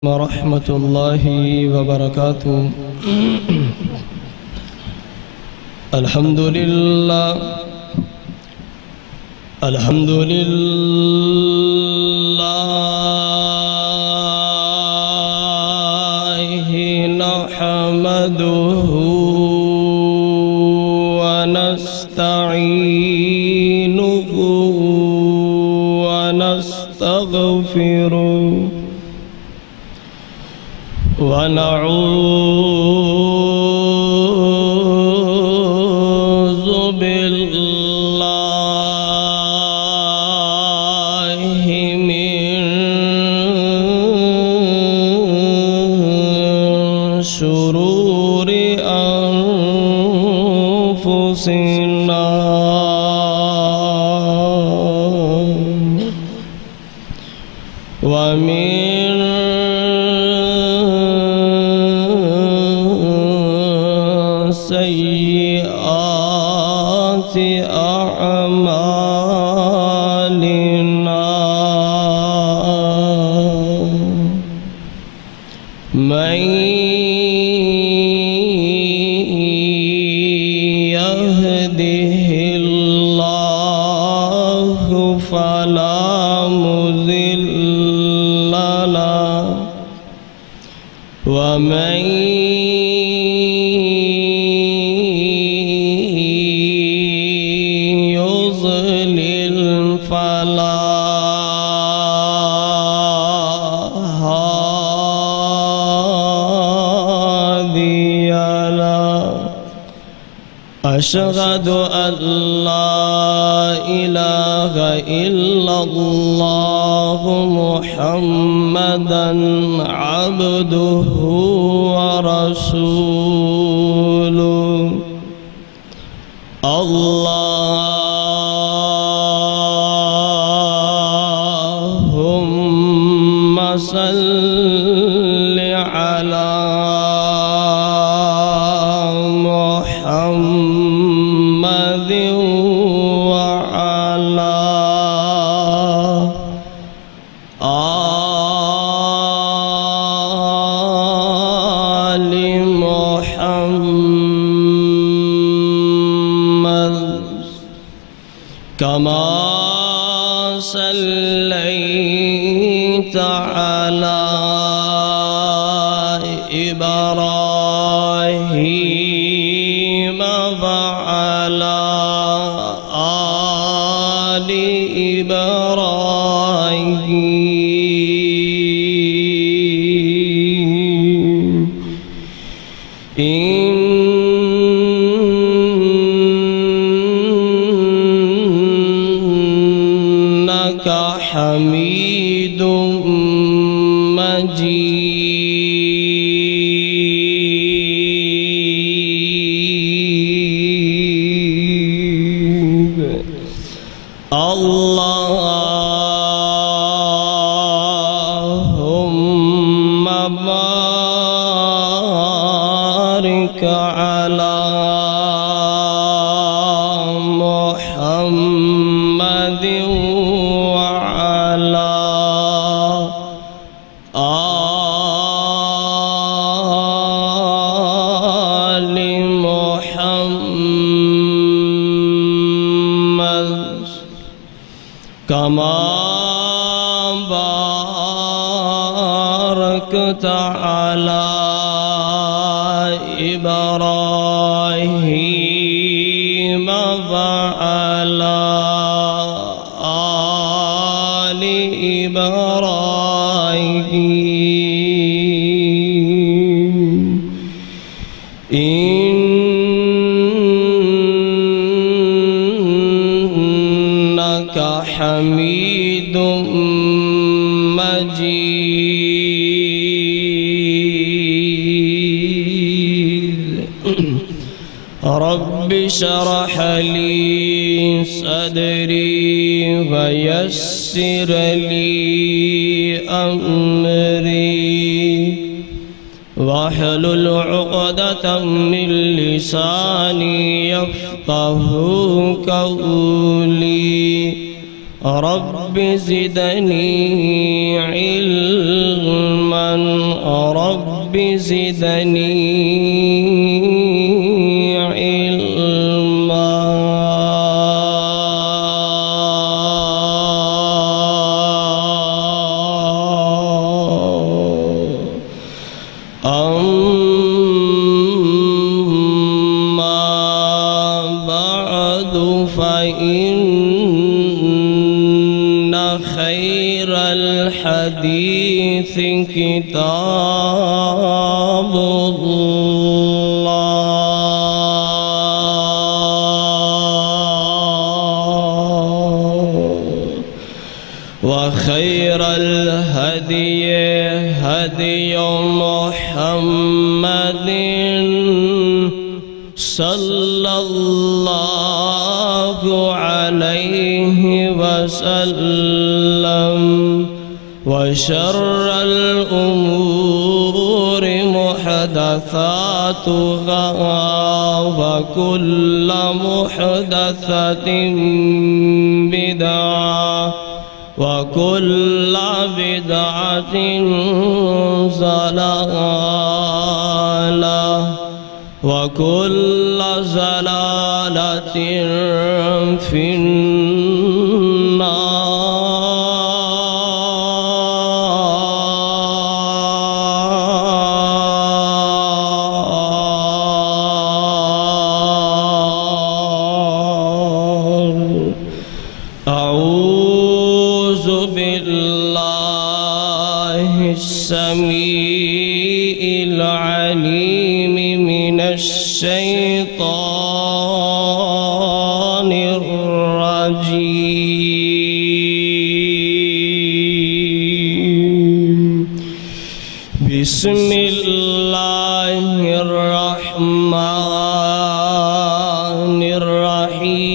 ورحمة الله وبركاته. الحمد لله الحمد لله نحمده ونستعينه ونستغفره ونعوذ بالله من شرور أنفسنا ومن سيئات أعمالنا من يهده الله فلا مضل له ومن يضلل فلا هادي له. أشهد أن لا إله إلا الله محمدًا عبده ورسوله. اللهم صل على محمد وعلى آل محمد كما صليت على إبراهيم وعلى آل إبراهيم إنك حميد مجيد. اللهم بارك على محمد وعلى آل محمد كما باركت على إبراهيم وعلى آل إبراهيم إنك حميد مجيد. رب اشرح لي صدري ويسر لي أمري واحلل عقدة من لساني يفقه قولي. رب زدني علما رب زدني علما أما بعد فإن خير الحديث كتاب الله وخير الهدي هدي محمد صلى الله عليه وسلم وشر الأمور محدثاتها وكل محدثة بدعة وكل بدعة ضلالة وكل ضلالة في أعوذ بالله السميع العليم من الشيطان الرجيم بسم الله الرحمن الرحيم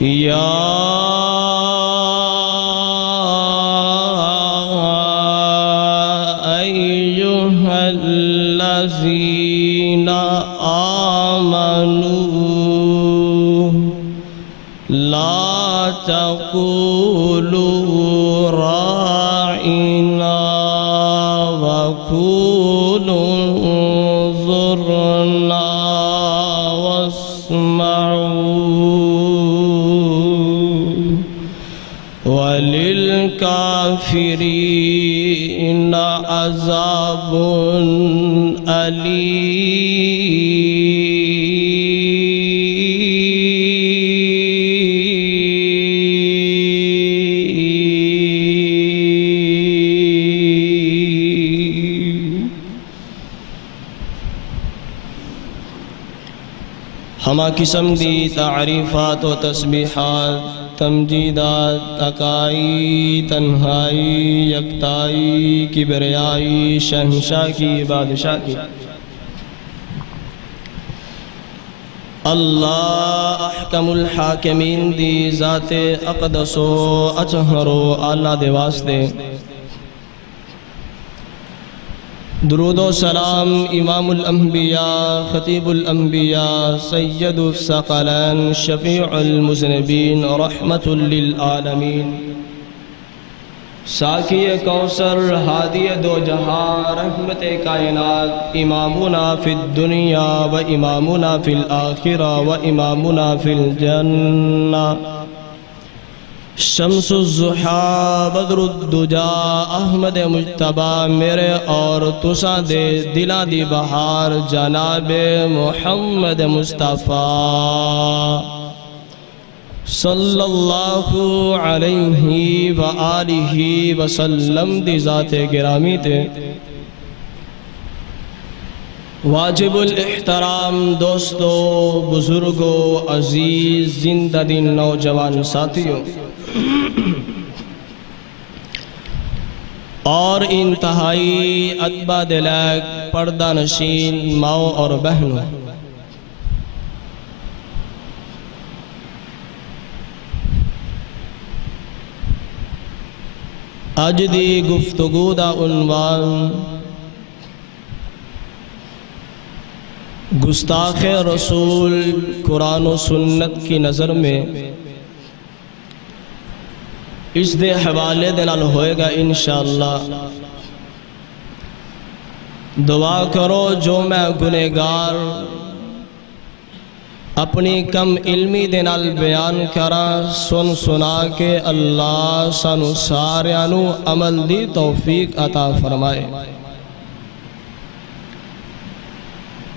يا أيها الذين آمنوا لا تقولوا راعنا وقولوا انظرنا واسمعوا وللكافرين عذاب أليم. ہما قسم دی تعریفات و تسبیحات، تمجیدات، تقائی، تنہائی، یکتائی، کبریائی، شہنشاہ کی، بادشاہ کی. اللہ احکم الحاکمین دی ذات اقدس و اطہر و اعلیٰ دے واسطے درود و سلام امام الانبیاء خطیب الانبیاء سید الثقلین شفیع المذنبین رحمت للعالمین ساقی کوثر ہادی دو جہاں رحمت کائنات امامنا فی الدنیا و امامنا فی الآخرہ و امامنا فی الجنہ شمس الضحیٰ بدر الدجا احمد مجتبہ میرے اور تساں دے دلاں دی بہار جناب محمد مصطفیٰ صلی اللہ علیہ وآلہ وسلم دی ذات گرامی تے واجب الاحترام دوستو بزرگو عزیز زندہ دن نوجوان ساتھیوں اور انتہائی اتباع دلیک پردہ نشین ماؤں اور بہنوں، آج دی گفتگو دا عنوان گستاخ رسول قرآن و سنت کی نظر میں اس دے حوالے دے نال ہوئے گا انشاءاللہ۔ دعا کرو جو میں گنہگار اپنی کم علمی دے نال بیان کرا سن سنا کے اللہ سانو ساریانو عمل دی توفیق عطا فرمائے۔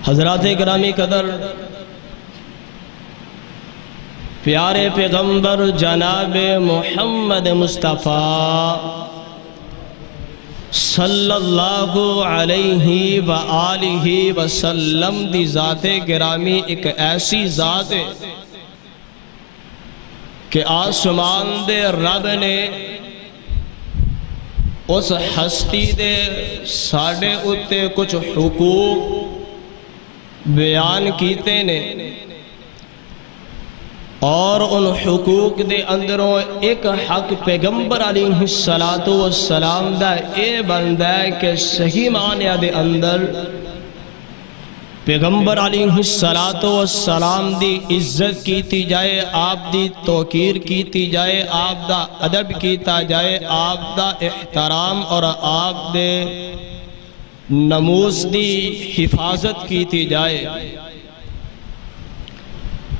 حضرات گرامی قدر، پیارے پیغمبر جناب محمد مصطفیٰ صلی اللہ علیہ وآلہ وسلم دی ذات گرامی ایک ایسی ذات ہے کہ آسمان دے رب نے اس ہستی دے ساڑھے اتے کچھ حقوق بیان کیتے نے، اور ان حقوق دے اندروں ایک حق پیغمبر علیہ السلام دا اے بندہ ہے کہ صحیح معنی دے اندر پیغمبر علیہ السلام دی عزت کیتی جائے، آپ دی توقیر کیتی جائے، آپ دا ادب کیتا جائے، آپ دا احترام اور آپ دے نموز دی حفاظت کیتی جائے۔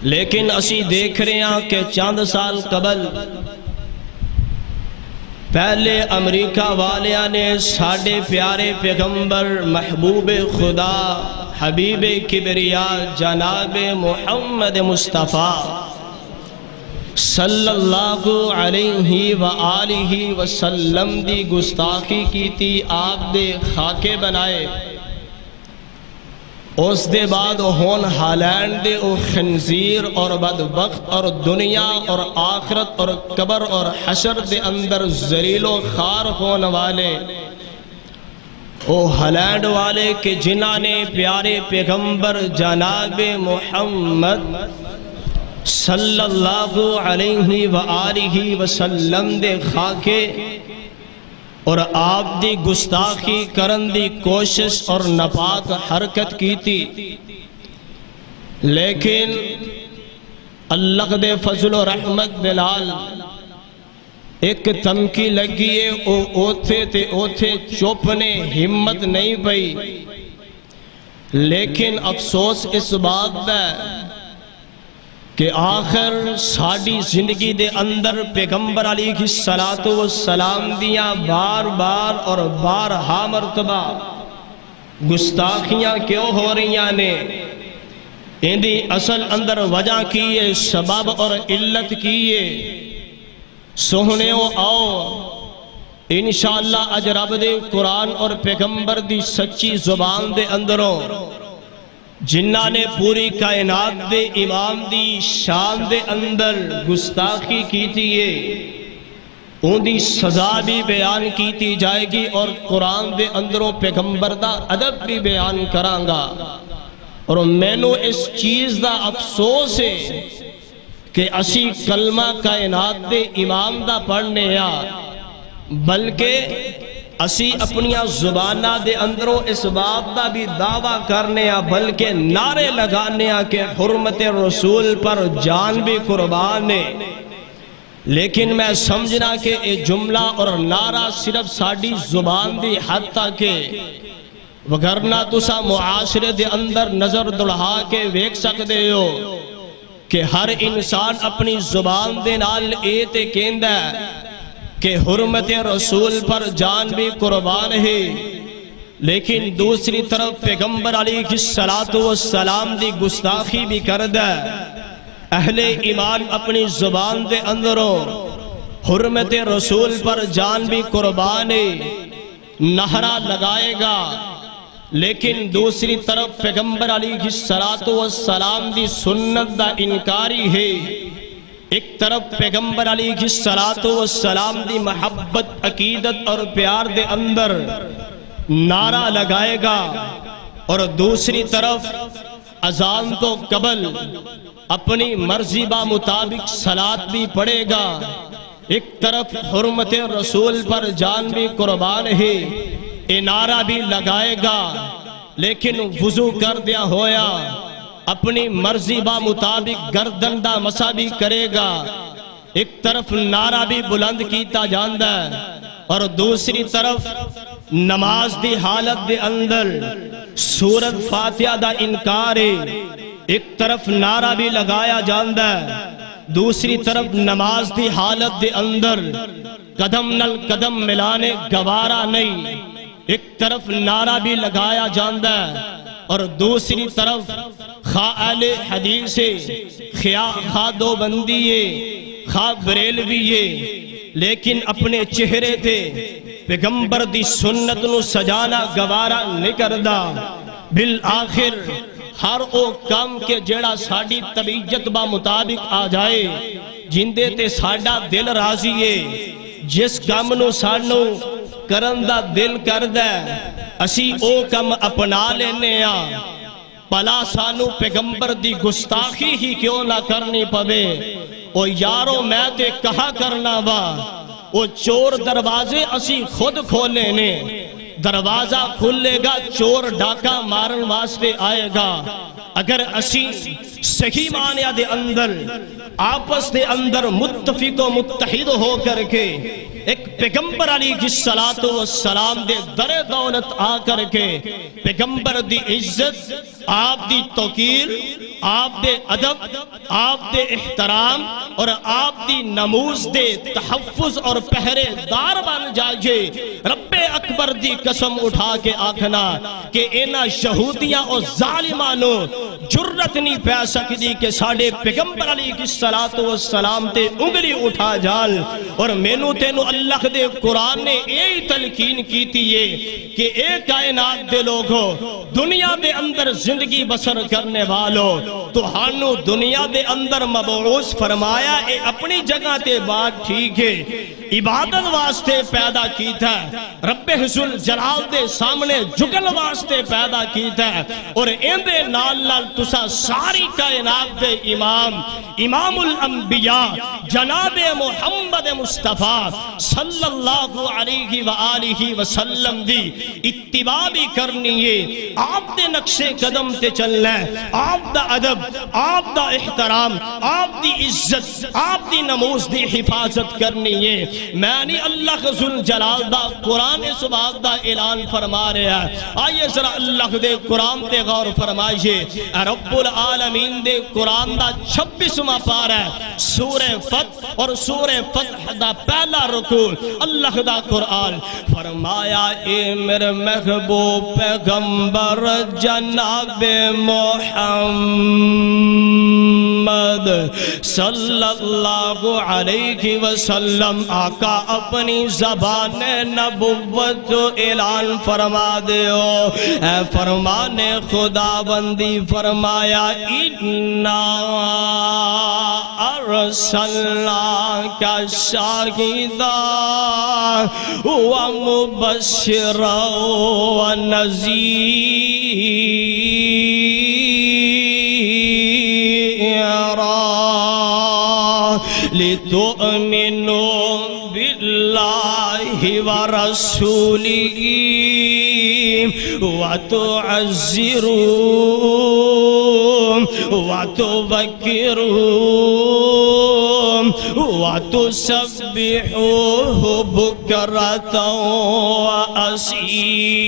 لیکن اسی دیکھ رہے ہیں کہ چند سال قبل پہلے امریکہ والیاں نے ساڑھے پیارے پیغمبر محبوب خدا حبیب کبریا جناب محمد مصطفیٰ صلی اللہ علیہ وآلہ وسلم دی گستاخی کی تھی، آپ دے خاکے بنائے۔ اس دے بعد ہون ہالینڈ دے او خنزیر اور بدبخت اور دنیا اور آخرت اور قبر اور حشر دے اندر ذلیل و خوار ہون والے او ہالینڈ والے کہ جنہاں نے پیارے پیغمبر جناب محمد صلی اللہ علیہ وآلہ وسلم دے خاکے اور آپ دی گستاخی کرن دی کوشش اور ناپاک حرکت کی تھی، لیکن اللہ دے فضل و رحمت دلال ایک تمکی لگیے او اوتھے تے اوتھے چوپنے ہمت نہیں پئی۔ لیکن افسوس اس بات ہے کہ آخر ساڑھی زندگی دے اندر پیغمبر علیہ السلام دیاں بار بار اور بارہا مرتبہ گستاخیاں کیوں ہو رہیاں نے، ان دی اصل اندر وجہ کیے، سبب اور علت کیے۔ سہنیوں آؤ انشاءاللہ اج رب دے قرآن اور پیغمبر دی سچی زبان دے اندروں جنہاں نے پوری کائنات دے امام دی شان دے اندر گستاخی کیتی ہے، ان دی سزا بھی بیان کیتی جائے گی، اور قرآن دے اندروں پیغمبر دا ادب بھی بیان کرانگا۔ اور میں نو اس چیز دا افسوس ہے کہ اسی کلمہ کائنات دے امام دا پڑھنے یا بلکہ اسی اپنیاں زبانہ دے اندروں اس بات دا بھی دعویٰ کرنے یا بلکہ نعرے لگانے یا کہ حرمت رسول پر جان بھی قربان ہے۔ لیکن میں سمجھنا کہ یہ جملہ اور نعرہ صرف ساڑھی زبان دی حد تک ہے، وگرنہ تسا معاشرے دے اندر نظر دڑھا کے ویک سکتے ہو کہ ہر انسان اپنی زبان دے نال ایتے کہندہ ہے کہ حرمت رسول پر جان بھی قربان ہے، لیکن دوسری طرف پیغمبر علیہ السلام دی گستاخی بھی کردہ ہے۔ اہل ایمان اپنی زبان دے اندروں حرمت رسول پر جان بھی قربان ہے نہرہ لگائے گا، لیکن دوسری طرف پیغمبر علیہ السلام دی سنت دا انکاری ہے۔ ایک طرف پیغمبر علیہ السلام دی محبت عقیدت اور پیار دے اندر نعرہ لگائے گا، اور دوسری طرف اذان تو قبل اپنی مرضی با مطابق صلاۃ بھی پڑھے گا۔ ایک طرف حرمت رسول پر جان بھی قربان ہے، نعرہ بھی لگائے گا، لیکن وضو کر دیا ہویا اپنی مرضی با مطابق گردن دا مسا بھی کرے گا. ایک طرف نعرہ بھی بلند کیتا جاندہ ہے اور دوسری طرف نماز دی حالت دے اندر سورت فاتحہ دا انکار ہے. ایک طرف نعرہ بھی لگایا جاندہ ہے دوسری طرف نماز دی حالت دے اندر قدم نل قدم ملانے گوارا نہیں. ایک طرف نعرہ بھی لگایا جاندہ ہے اور دوسری طرف خواہ اہل حدیث خواہ دو بندیے خواہ بریلویے لیکن اپنے چہرے تھے پیغمبر دی سنت نو سجانا گوارا نہیں کردہ. بالآخر ہر او کام کے جڑا ساڑی طبیعت با مطابق آ جائے جندے تے ساڑا دل راضی ہے جس کام نو ساڑنو کرندہ دل کردہ اسی او کم اپنا لینے پلا سانو پیغمبر دی گستاخی ہی کیوں نہ کرنی پوے. او یارو میں تے کہا کرنا وا او چور دروازے اسی خود کھولے نے. دروازہ کھلے گا چور ڈاکہ مارن واسطے آئے گا. اگر اسی صحیح معنی دے اندر آپس دے اندر متفق و متحد ہو کر کے ایک پیغمبر علیہ السلام دے در دولت آ کر کے پیغمبر دی عزت آپ دی توقیر آپ دے ادب آپ دے احترام اور آپ دی نموز دے تحفظ اور پہرے دار بن جائے. رب اکبر دی قسم اٹھا کے آکھنا کہ اینا شہودیاں اور ظالمانوں جرت نہیں پہ سکتی کہ ساڑھے پیغمبر علیہ السلام تے انگلی اٹھا جال. اور مینو تینو اللہ دے قرآن نے یہی تلقین کیتی ہے کہ اے کائنات دے لوگوں دنیا دے اندر زندگی بسر کرنے والوں تو ہانو دنیا دے اندر مبعوث فرمایا اے اپنی جگہ تے بات ٹھیک ہے عبادت واسطے پیدا کی تھا رب حضور جلال دے سامنے جگل واسطے پیدا کی تھا اور اندے نال نال تسا ساری کائنات دے امام الانبیاء جناب محمد مصطفیٰ صلی اللہ علیہ وآلہ وسلم دی اتباع بھی کرنی ہے. آپ دے نقش قدم تے چلنا ہے آپ دا ادب آپ دا احترام آپ دی عزت آپ دی نموز دی حفاظت کرنی ہے. میں نہیں اللہ ذل جلال دا قرآن اس بات دا اعلان فرما رہا ہے. آئیے ذرا اللہ دے قرآن تے غور فرمائیے. رب العالمین دے قرآن دا 26واں پارہ ہے سورہ فتح اور سورہ فتح دا پہلا رکوع اللہ دا قرآن فرمایا اے میرے محبوب پیغمبر جناب محمد صلی اللہ علیہ وسلم آقا اپنی زبان نبوت اعلان فرما دیو. اے فرمان خدا بندی فرمایا اِنَّا ارسلناک شاہدا ومبشرا ونذیرا لتؤمنوا باللہ ورسولہ وتعزروه وتذكروه وتسبحوه بكرة وأصيلا.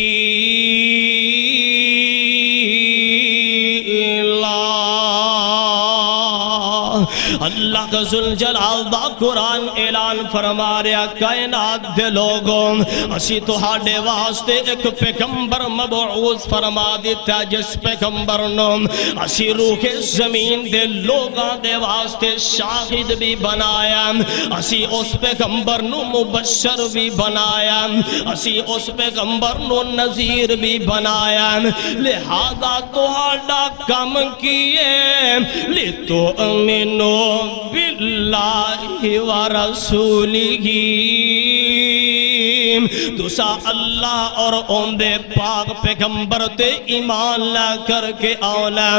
اللہ کا ذوالجلال دا قرآن اعلان فرما رہا کائنات دے لوگوں اسی تہاڈے واسطے ایک پیغمبر مبعوث فرما دیتا جس پیغمبر نو اسی روح زمین دے لوگاں دے واسطے شاہد بھی بنایا اسی اس پیغمبر نو مبشر بھی بنایا اسی اس پیغمبر نو نذیر بھی بنایا. لہذا تہاڈا کم کیے لِتُؤْمِنُوا بِاللَّهِ وَرَسُولِهِ تسا اللہ اور اوندے پاک پیغمبر تے ایمان لا کر کے آنا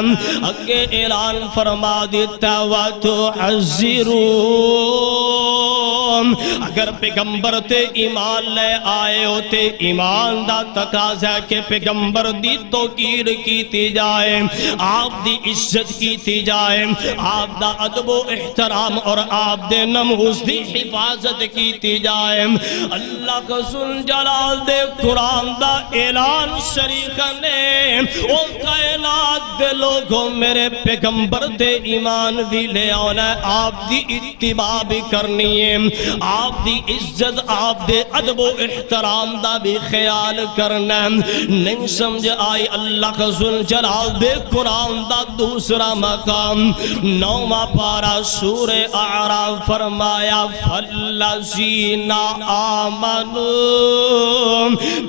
اگے اعلان فرما دیتا وَتُعَزِّرُونَ اگر پیغمبر تے ایمان لے آئے ہوتے ایمان دا تقاضا کہ پیغمبر دی توقیر کیتی جائے آپ دی عزت کیتی جائے آپ دا ادب و احترام اور آپ دے نموز دی حفاظت کیتی جائے اللہ کا ذوالجلال دے قرآن دا اعلان شریعہ نے او کائنات دے لوگوں میرے پیغمبر تے ایمان بھی لے آنا آپ دی اتباع بھی کرنی ہے آپ دی عزت آپ دے ادب و احترام دا بھی خیال کرنا نہیں سمجھ آئی اللہ کا ذوالجلال دے قرآن دا دوسرا مقام 9واں پارہ سورہ اعراف فرمایا فَالَّذِينَ آمَنُوا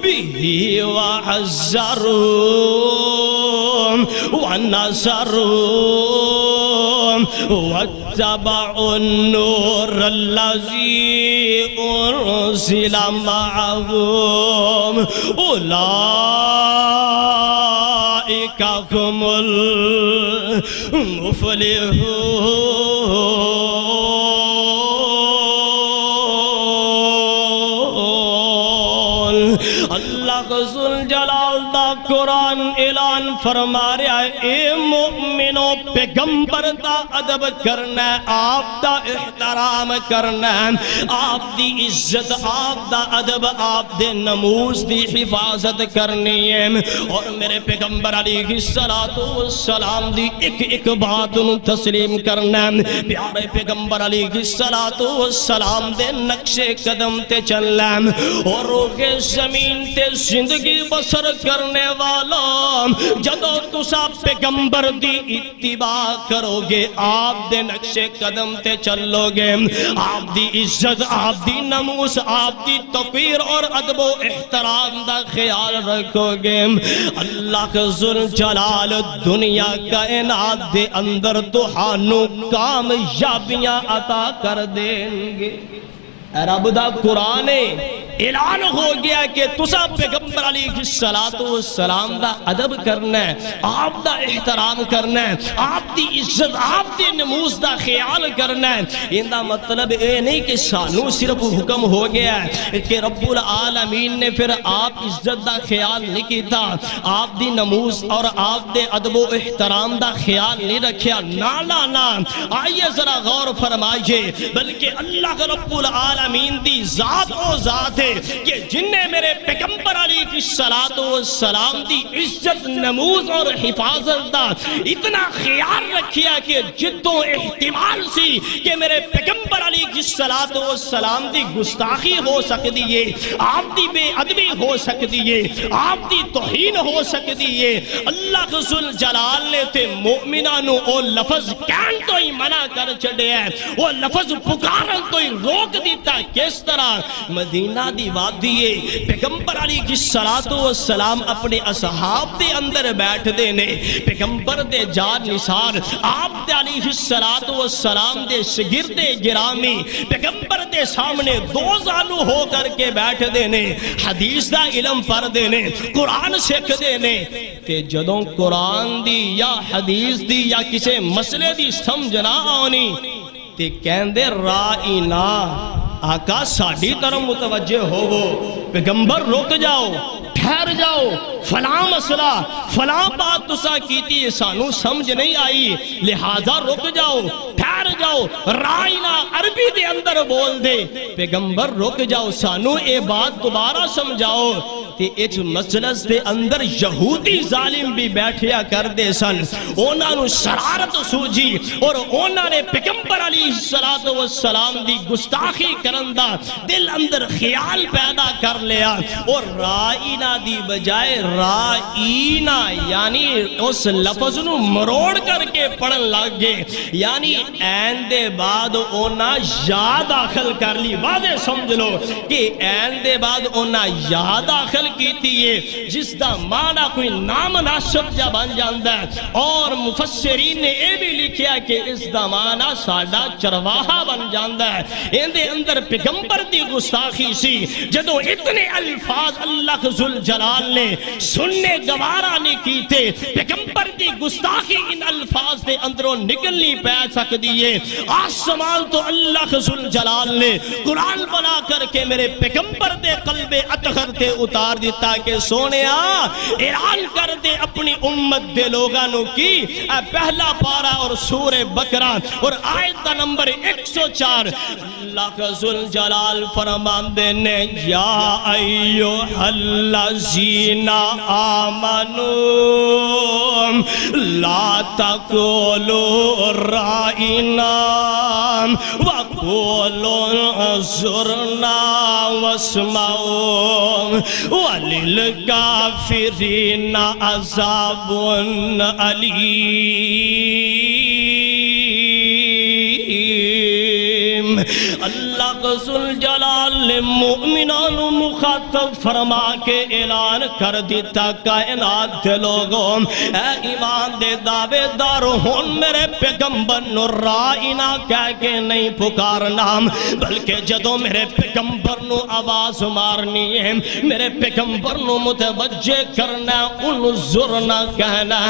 بِهِ وَعَزَّرُوا وَنَصَرُوا وَاتَّبَعُوا النُّورَ الَّذِي أُنزِلَ مَعَهُ أُولَئِكَ هُمُ المفلحون اللہ کا ذوالجلال دا قرآن اعلان فرما رہا ہے اے مومنوں پیغمبر دا ادب کرنا ہے آپ دا احترام کرنا ہے آپ دی عزت آپ دا ادب آپ دے نموز دی حفاظت کرنی ہے اور میرے پیغمبر علیہ السلام دی ایک بات انہوں تسلیم کرنا ہے پیارے پیغمبر علیہ السلام دے نقش قدم تے چلنا ہے اور روح زمین تے زندگی بسر کرنے والا جدو تسا پیغمبر دی اتباع کرو گے آپ دے نقش قدم تے چلو گے آپ دی عزت آپ دی نموس آپ دی توقیر اور ادب و احترام دا خیال رکھو گے اللہ کا ذوالجلال دنیا کائنات دے اندر تہانوں کامیابیاں عطا کر دیں گے رب دا قرآن اعلان ہو گیا کہ تسا پیغمبر علیہ السلام دا ادب کرنا ہے آپ دا احترام کرنا ہے آپ دی عزت آپ دی نموز دا خیال کرنا ہے ان دا مطلب اے نہیں کہ سانوں صرف حکم ہو گیا ہے کہ رب العالمین نے پھر آپ عزت دا خیال نہیں کیتا آپ دی نموز اور آپ دے ادب و احترام دا خیال نہیں رکھیا نا آئیے ذرا غور فرمائیے بلکہ اللہ رب العالمین دی ذات و ذات ہے کہ جن نے میرے پیغمبر علیہ السلام دی عزت نموز اور حفاظت دا اتنا خیال رکھیا کہ جدوں احتمال سی کہ میرے پیغمبر علیہ السلام دی گستاخی ہو سکتی ہے آپ دی بے ادبی ہو سکتی ہے آپ دی توہین ہو سکتی ہے اللہ ذوالجلال نے تے مومنانوں او لفظ کہن تو ہی منع کر چڑے ہیں وہ لفظ پکارن تو ہی روک دیتا کس طرح مدینہ دی وادی پیغمبر علیہ السلام اپنے اصحاب دے اندر بیٹھ دینے پیغمبر دے جان نثار آپ دے علیہ السلام دے شگرد گرامی پیغمبر دے سامنے دو زانو ہو کر کے بیٹھ دینے حدیث دا علم پر دینے قرآن سکھ دینے کہ جدوں قرآن دی یا حدیث دی یا کسے مسئلے دی سمجھنا آنی تے کہندے رائنا آقا ساڑھی طرح متوجہ ہو پیغمبر رک جاؤ ٹھہر جاؤ فلاں مسئلہ فلاں بات تسا کیتی ہے سانوں سمجھ نہیں آئی لہذا رک جاؤ ٹھہر جاؤ رائنا عربی دے اندر بول دے پیغمبر رک جاؤ سانوں اے بات دوبارہ سمجھاؤ تے ایچ مجلس دے اندر یہودی ظالم بھی بیٹھیا کر دے سن اونا نو شرارت سوجی اور اونا نے پیغمبر علیہ السلام دی گستاخی کرندہ دل اندر خیال پیدا کر لیا اور رائنا رائینا دی بجائے رائینا یعنی اس لفظ نو مروڑ کر کے پڑھن لگ گے، یعنی این دے بعد اونا یا داخل کر لی. واضح سمجھ لو کہ این دے بعد اونا یا داخل کیتی ہے جس دا معنی کوئی نامناسب جا بن جاندہ ہے. اور مفسرین نے اے بھی لکھیا کہ اس دا معنی ساڑا چرواہا بن جاندہ ہے. ان دے اندر پیغمبر دی گستاخی سی. جدو اتنے الفاظ اللہ ذوالجلال نے سننے گوارا نہیں کیتے، پیغمبر دی گستاخی ان الفاظ دے اندروں نکلنی پہ سکتی ہے. آسمان تو اللہ ذوالجلال نے قرآن بنا کر کے میرے پیغمبر دے قلب اطہر تے اتار دیتا کہ سونیا اعلان کر دے اپنی امت دے لوگانوں کی. پہلا پارا اور سورہ بقرہ اور آیت دا نمبر 104 اللہ ذوالجلال فرماندے نے یا ایوہ الذین آمنوا لا تقولوا رائنا وقولوا انظرنا واسمعوا وللکافرین عذاب علیم. اللہ ذوالجلال نے مومنان مخاطب فرما کے اعلان کر دیتا کائنات دے لوگوں اے ایمان دے دعوے دارو ہون میرے پیغمبر نو رائنا کہہ کے نہیں پکارنا، بلکہ جدو میرے پیغمبر نو آواز مارنی ہے، میرے پیغمبر نو متوجہ کرنا، انظرنا کہنا.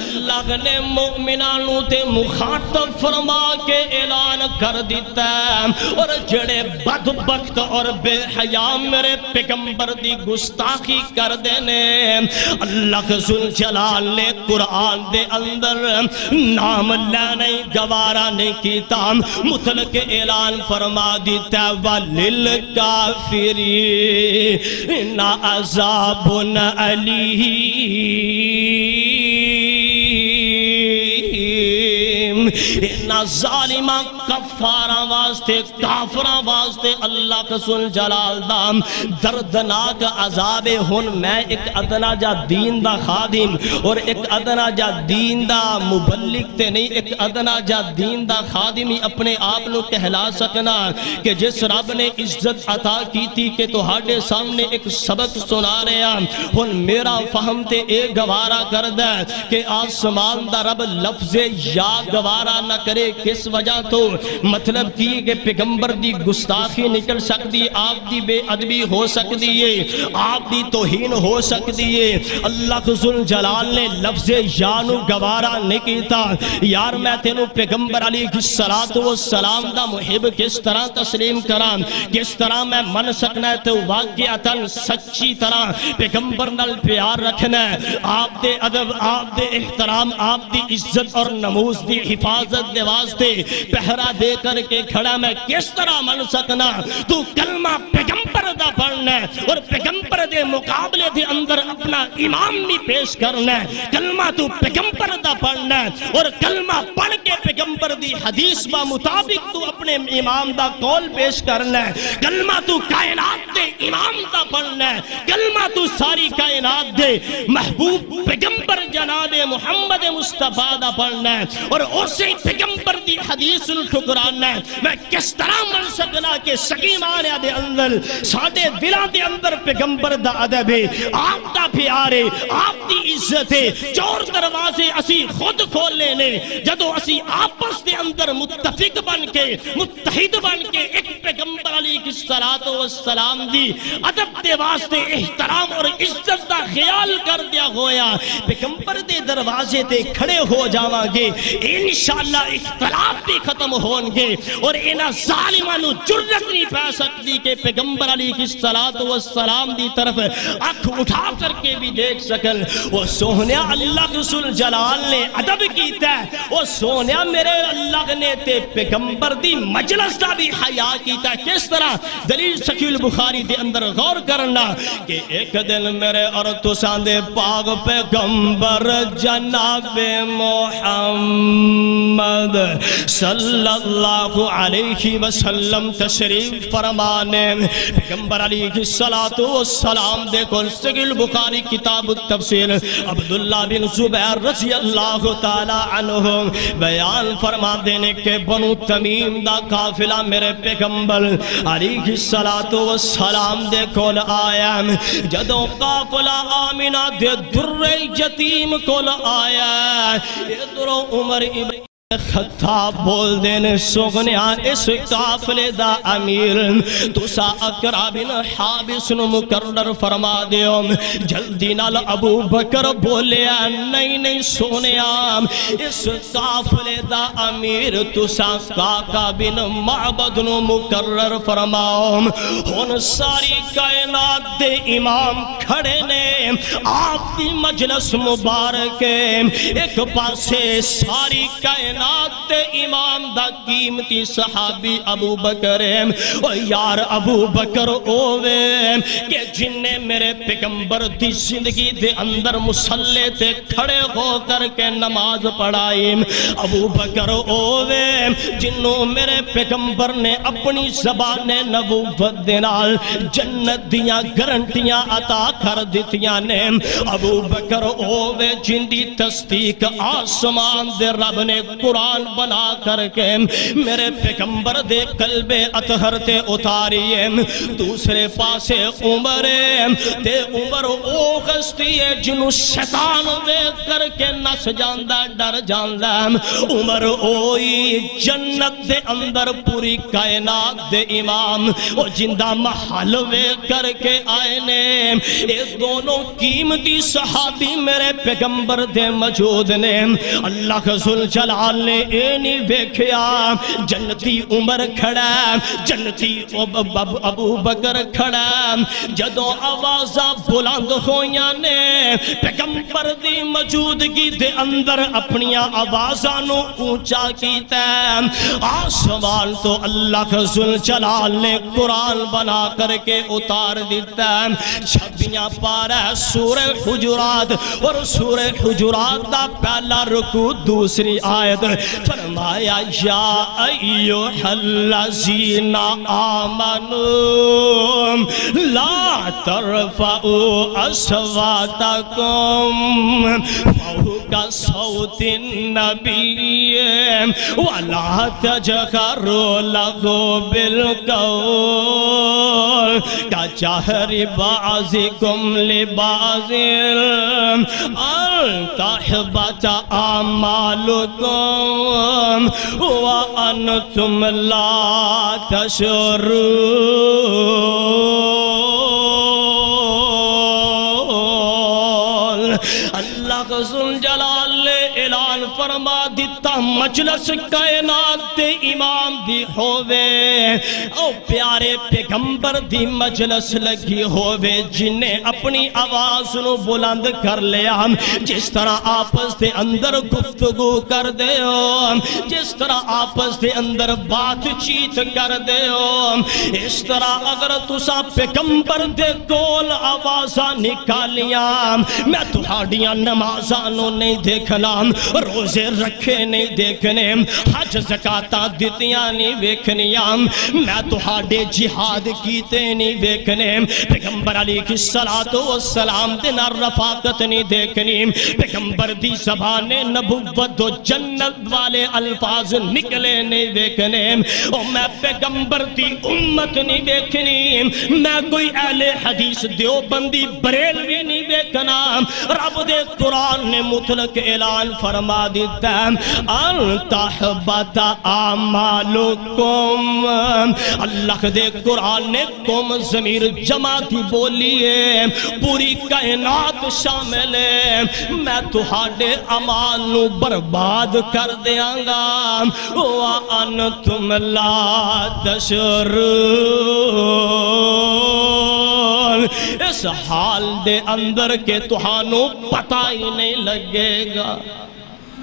اللہ نے مومنانوں تے مخاطب فرما کے اعلان کر دیتا اور جڑے بدبخت اور بے حیا میرے پیغمبر دی گستاخی کر دینے اللہ ذوالجلال نے قرآن دے اندر نام لینے گوارا نہیں کیتا، مطلق اعلان فرما دیتا وَلِلْكَافِرِينَ عَذَابٌ علیم. اتنا ظالمہ کفارہ واسطے کافرہ واسطے اللہ ذوالجلال دام دردناک عذاب. ہن میں ایک ادنا جا دین دا خادم اور ایک ادنا جا دین دا مبلغ تے نہیں، ایک ادنا جا دین دا خادم ہی اپنے آپ نو کہلا سکنا کہ جس رب نے عزت عطا کی تھی کہ تو ہاڑے سامنے ایک سبق سنا رہے ہیں. ہن میرا فہم تے ایک گوارا کر دے کہ آسمان دا رب لفظ یا گوارا نہ کرے. کس وجہ تو مطلب کی کہ پیغمبر دی گستاخی نکل سکتی، آپ دی بے ادبی ہو سکتی ہے، آپ دی توہین ہو سکتی ہے. اللہ ذوالجلال نے لفظ یانو گوارا نہیں کیتا. یار میں تینو پیغمبر علیہ السلام دا محب کس طرح تسلیم کران، کس طرح میں من سکنا ہے تو واقعتاً سچی طرح پیغمبر نال پیار رکھنا ہے، آپ دے ادب، آپ دے احترام، آپ دی عزت اور نموز دی حفاظت دے واسطے پہرا دے کر کے کھڑا میں کس طرح من سکنا. تو کلمہ پیغمبر دا پڑھنا ہے اور پیغمبر دے مقابلے دے اندر اپنا امام بھی پیش کرنا ہے. کلمہ تو پیغمبر دا پڑھنا ہے اور کلمہ پڑھ کے پیغمبر دی حدیث با مطابق تو اپنے امام دا قول پیش کرنا ہے. کلمہ تو کائنات دے امام دا پڑھنا ہے. کلمہ تو ساری کائنات دے محبوب پیغمبر جناب محمد مصطفیٰ دا پڑھنا ہے اور اسی پیغمبر دی حدیث ٹھکرانا ہے. میں کس طرح من سکنا کہ سکی مانے دے اندر ساڑھے دلان دے اندر پیغمبر دا ادب ہے، آپ دا پیارے، آپ دی عزت ہے. چور دروازے اسی خود کھول لینے جدو اسی آپس دے اندر متفق بن کے متحد بن کے ایک پیغمبر علیہ السلام دی ادب دے واسطے احترام اور عزت دا خیال کر دیا ہویا پیغمبر دے دروازے تے کھڑے ہو جاواں گے، انشاءاللہ اختلاف بھی ختم ہون گے اور انہا ظالمانو جرت نہیں پہ سکتی کہ پیغمبر علیہ السلام دی طرف اکھ اٹھا کر کے بھی دیکھ سکل. وہ سونیا اللہ ذوالجلال نے ادب کیتا ہے، وہ سونیا میرے اللہ نے تے پیغمبر دی مجلس دا بھی حیا کیتا ہے. کس طرح؟ دلیل صحیح البخاری دے اندر غور کرنا کہ ایک دن میرے اور تساں دے پاک پیغمبر جناب محمد صلی اللہ علیہ وسلم تشریف فرمانے. پیغمبر پیغمبر علیہ السلام دیکھو صحیح بخاری کتاب التفسیر عبداللہ بن زبیر رضی اللہ تعالی عنہ بیان فرما دینے کے بنو تمیم دا قافلہ میرے پیغمبر علیہ السلام دیکھو آیا جدو قافلہ آمینہ دے در یتیم کو آیا ادھرو عمر ابن خطاب بول دینے سوگنیا اس قافلے دا امیر تسا اقرا بن حابس نو مقرر فرما دیو جلدی نال ابو بکر بولیا نہیں سونیا اس قافلے دا امیر تسا کاکا بن معبد نو مقرر فرماؤ ہون ساری کائنات دے امام کھڑے نے آپ دی مجلس مبارک ایک پاسے ساری کائنات امام دا قیمتی صحابی ابو بکر او یار ابو بکر اوے کہ جن نے میرے پیغمبر دی زندگی دے اندر مصلی تے کھڑے ہو کر کے نماز پڑھائی ابو بکر اوے جنہوں میرے پیغمبر نے اپنی زبان نبوت دینال جنت دیاں گرنٹیاں عطا کر دیتیاں نے ابو بکر اوے جن دی تصدیق آسمان دے رب نے قرآن بنا کر کے میرے پیغمبر دے قلب اطہر تے اتاریے دوسرے پاسے عمر تے عمر او غستی ہے جنہوں شیطان دے کر کے نس جاندہ ڈر جاندہ عمر اوئی جنت دے اندر پوری کائنات دے امام او جندہ محل وے کر کے آئے نے ایک دونوں قیمتی صحابی میرے پیغمبر دے موجود نے اللہ ذل جلال نے اینی بیکھیا جنتی عمر کھڑا جنتی ابو بکر کھڑا جدو آوازہ بلند ہویاں نے پیغمبر دی موجودگی دے اندر اپنی آوازانوں اونچا کیتا آسمان تو اللہ ذل جلال نے قرآن بنا کر کے اتار دیتا چھبیاں پارا سورہ حجرات اور سورہ حجرات دا پہلا رکوع دوسری آیت فرمایا یا ایوہ الذین آمنوا لا ترفعوا اصواتکم فوق صوت النبی ولا تجہروا لہ بالقول کجہر بعضکم لبعض ان تحبط اعمالکم وانتم لا تشعرون اللہ ذل جلال نے اعلان فرما دیتا مجلس کائنات دے امام دی ہووے او پیارے پیغمبر دی مجلس لگی ہووے جنہیں اپنی آواز نو بلند کر لیا جس طرح آپس دے اندر گفتگو کر دے ہو جس طرح آپس دے اندر بات چیت کر دے ہو اس طرح اگر تسا پیغمبر دے کول آوازاں نکالیاں میں تہاڑیاں نمازانوں نہیں دیکھنا روزے رکھے نہیں دیکھنے حج زکاتاں دیتیاں نہیں دیکھنیاں میں تہاڑے جہاد کیتے نہیں دیکھنے پیغمبر علیہ السلام دینا رفاقت نہیں دیکھنی پیغمبر دی زبان نبوت و جنت والے الفاظ نکلے نہیں دیکھنے اور میں پیغمبر دی امت نہیں دیکھنی میں کوئی اہل حدیث دیوبندی بریلوی نہیں دیکھنا رب دے قرآن نے مطلق اعلان فرما دیتا ان تحبط اعمالکم اللہ دے قرآن نے قوم ضمیر جمع کی بولی ہے پوری کائنات شامل ہے میں تہاڑے اعمال نو برباد کر دیاں گا وَأَنْتُمْ لَا تَشْعُرُونَ اس حال دے اندر کے تہانوں پتہ ہی نہیں لگے گا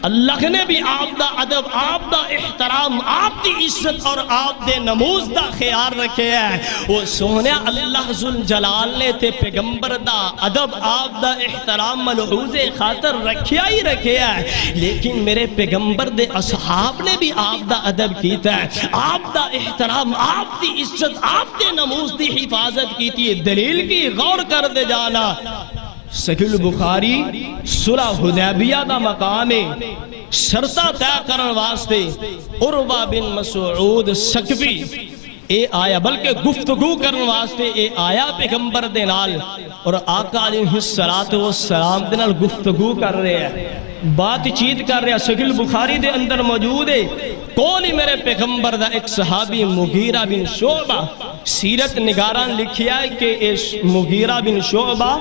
اللہ نے بھی آپ دا ادب، آپ دا احترام، آپ دی عزت اور آپ دے نموز دا خیال رکھے ہے۔ وہ سونے اللہ ذوالجلال نے تے پیغمبر دا ادب، آپ دا احترام ملحوظ خاطر رکھیا ہی رکھے ہے، لیکن میرے پیغمبر دے اصحاب نے بھی آپ دا ادب کیتا ہے، آپ دا احترام، آپ دی عزت، آپ دے نموز دی حفاظت کیتی ہے۔ دلیل کی غور کر دے جانا، صحیح البخاری صلح حدیبیہ دا مقام ہے، شرطہ طے کرن واسطے عروہ بن مسعود ثقفی اے آیا، بلکہ گفتگو کرن واسطے اے آیا پیغمبر دے نال، اور آقا علیہ السلام دے نال گفتگو کر رہے ہیں، بات چیت کر رہے ہیں۔ صحیح البخاری دے اندر موجود ہے، کون ہی میرے پیغمبر دا ایک صحابی مغیرہ بن شعبہ، سیرت نگاران لکھیا ہے کہ اس مغیرہ بن شعبہ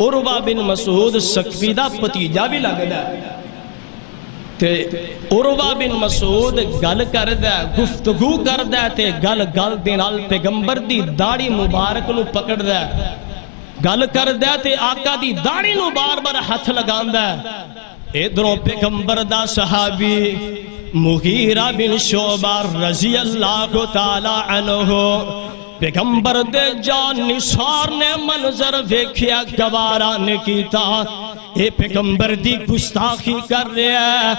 عروہ بن مسعود ثقفی دا پتیجا بھی لگدا ہے، تے عروہ بن مسعود گل کردا ہے، گفتگو کردا ہے، تے گل دے نال پیغمبر دی داڑھی مبارک نو پکڑدا ہے، گل کردا ہے تے آقا دی داڑھی نو بار بار ہاتھ لگاندا ہے۔ ادھروں پیغمبر دا صحابی مغیرہ بن شعبہ رضی اللہ تعالی عنہ، پیغمبر دے جان نثار نے منظر ویکھیا گوارا نے کیتا، اے پیغمبر دی گستاخی کر رہا ہے،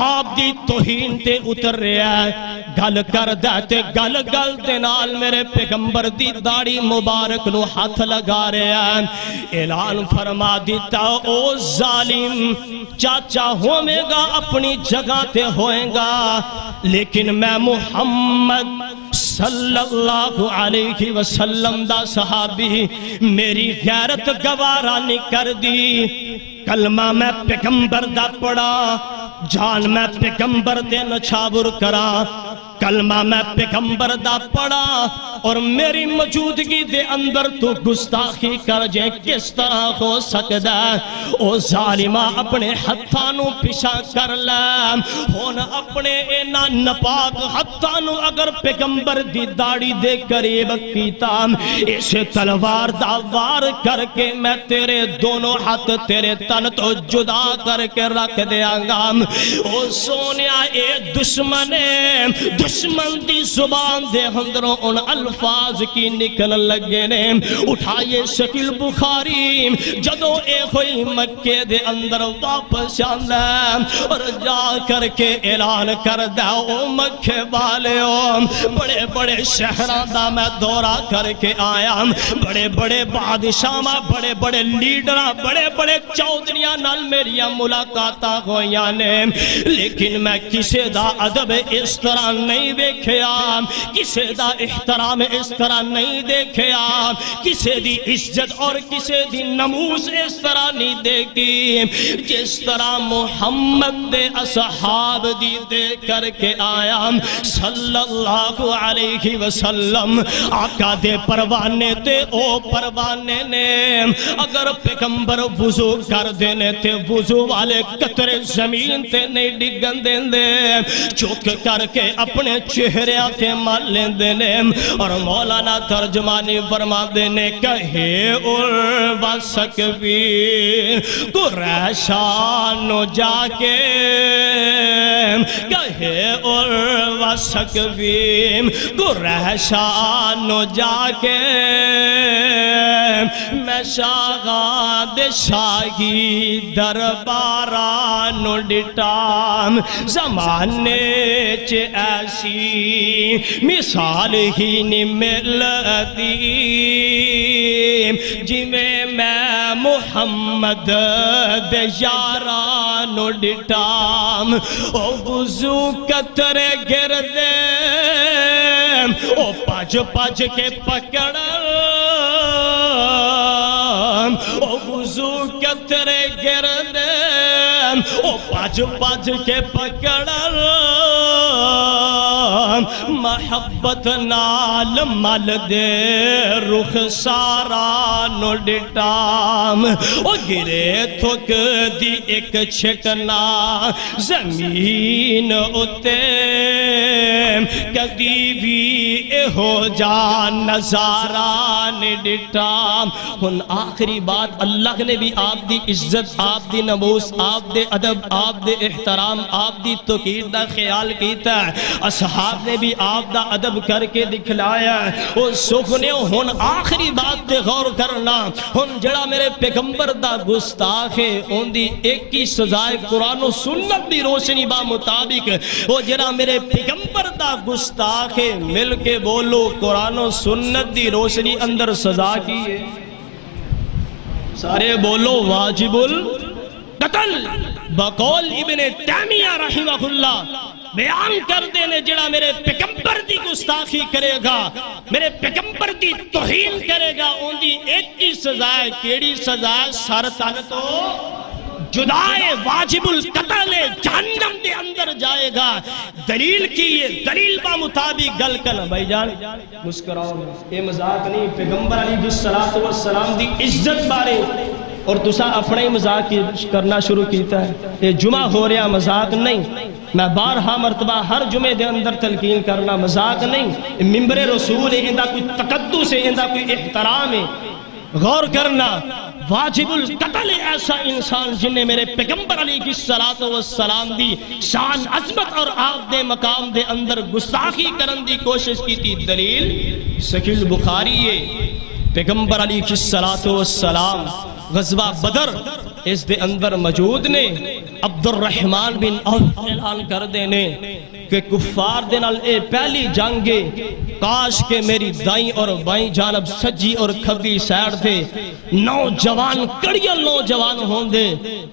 آپ دی توہین تے اتر رہا ہے، گل کر دیتے گل دے نال میرے پیغمبر دی داڑھی مبارک نو ہاتھ لگا رہا ہے۔ اعلان فرما دیتا، او ظالم چاچا ہوئے گا اپنی جگہ تے ہوئے گا، لیکن میں محمد صلی اللہ علیہ وسلم دا صحابی، میری غیرت گوارا نہیں کر دی، کلمہ میں پیغمبر دا پڑا، جان میں پیغمبر دے نچھاور کرا، کلمہ میں پیغمبر دا پڑا، اور میری موجودگی دے اندر تو گستاخی کر جے، کس طرح ہو سکدا ہے؟ او ظالمہ اپنے ہتھانو پیشا کر لے، ہون اپنے اینا نپاک ہتھانو اگر پیغمبر دی داڑھی دے قریب کیتا، اسے تلوار دا وار کر کے میں تیرے دونوں ہاتھ تیرے تن تو جدا کر کے رکھ دیا گا۔ او سونیا اے دشمن دی زبان دے اندروں ان الفاظ کی نکل لگے نے، اٹھائیے صحیح البخاری، جدو اے ہوئی مکے دے اندر واپس آندا اور جا کر کے اعلان کر دا، او مکے والے بڑے بڑے شہران دا میں دورہ کر کے آیا، بڑے بڑے بادشاہ، بڑے بڑے لیڈراں، بڑے بڑے چودھریاں نال میری ملاقاتاں ہویاں نے، لیکن میں کسے دا ادب اس طرح نہیں دیکھیا، کسے دا احترام اس طرح نہیں دیکھیا، کسے دی عزت اور کسے دی نموز اس طرح نہیں دیکھی، جس طرح محمد دے اصحاب دی دے کر کے آیا صلی اللہ علیہ وسلم۔ آقا دے پروانے تے او پروانے نے، اگر پیغمبر وضو کر دینے تے وضو والے قطرے زمین تے نہیں ڈگن دیں دے، چک کر کے اپنے چہرے تے مال لیں دینے، اور مولانا ترجمانی فرما دینے، کہے عروہ ثقفی قریشانو جا کے، کہے عروہ ثقفی قریشانو جا کے، میں شاغاد شاہی دربارانو ڈٹام، زمانے چ ایسی مثال ہی نہیں ملتی، جی میں محمد دے یارانو ڈٹام، او وضو قطرے گر دے، او پاج پاج کے پکڑ، او وضو قطرے گر دے، او پاج پاج کے پکڑ، محبت نال مل دے رخ سارانو ڈٹام، او گرے تھک دی ایک چھکنا زمین اتے، کدی بھی ہو جان نظاران ڈٹا. ہن آخری بات اللہ نے بھی آپ دی عزت آپ دی نموس آپ دے ادب آپ دے احترام آپ دی توقیر دا خیال کیتا ہے. اصحاب نے بھی آپ دا ادب کر کے دکھلایا ہے. وہ سکھنے ہن آخری بات تے غور کرنا. ہن جڑا میرے پیغمبر دا گستاخ ہے ان دی ایک ہی سزائے قرآن و سنت دی روشنی با مطابق. وہ جڑا میرے پیغمبر دا گستاخ ہے مل کے بولو قرآن و سنت دی روشنی اندر سزا کی ہے. سارے بولو واجب القتل. بقول ابن تیمیہ رحمہ اللہ بیان کر دینے جڑا میرے پیغمبر دی گستاخی کرے گا میرے پیغمبر دی توہین کرے گا ان دی ایک ہی سزائے. کیڑی سزائے؟ سر تن تو جدائے واجب القتل جہنم دے اندر جائے گا. دلیل کی یہ دلیل با مطابق گل کنا. بھائی جان مسکراؤ یہ مذاق نہیں. پیغمبر علیہ السلام دی عزت بارے اور تسا اپنے مذاق کرنا شروع کیتا ہے. یہ جمعہ ہو رہا مذاق نہیں. میں بارہا مرتبہ ہر جمعے دے اندر تلقین کرنا مذاق نہیں. ممبر رسول ہے اندہ کوئی تقدس ہے اندہ کوئی احترام ہے. غور کرنا. واجب القتل ایسا انسان جن نے میرے پیغمبر علیہ السلام دی شان عظمت اور آپ دے مقام دے اندر گستاخی کرن دی کوشش کی تھی. دلیل صحیح بخاری ہے. پیغمبر علیہ السلام غزوہ بدر اس دے اندر موجود نے. عبد الرحمن بن عوف اعلان کر دینے کہ کفار دے نال اے پہلی جنگے کاش کہ میری دائیں اور بائیں جانب سجی اور کھبی سائر دے نوجوان کڑیل نوجوان ہوں دے